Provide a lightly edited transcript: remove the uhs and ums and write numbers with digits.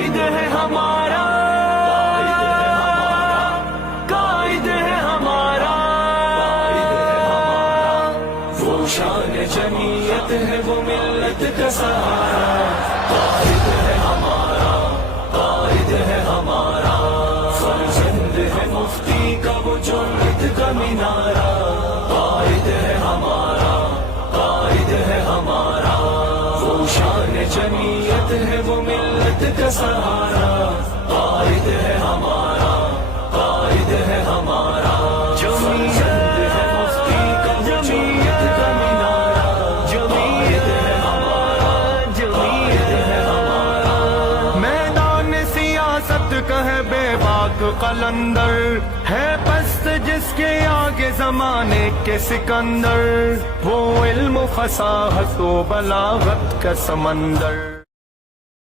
कायद है हमारा, कायद है हमारा, वो शान जमीयत है, वो मिल्लत का सहारा। कायद है हमारा, कायद है हमारा, फर्जंद है मुफ्ती का वो जुर्रत का मीनारा। कायद है हमारा, कायद है हमारा, वो शान जमीयत है, वो मिल्लत का सहारा। कायद है हमारा, कायद है हमारा, जमीयत है मुफ्ती का जमीयत का मीनारा। जमीयत है हमारा, जमीयत है हमारा। मैदान सियासत का है बेबाक कलंदर, है पस्त जिसके आगे जमाने के सिकंदर। वो इल्म फसाहत व बलागत का समंदर।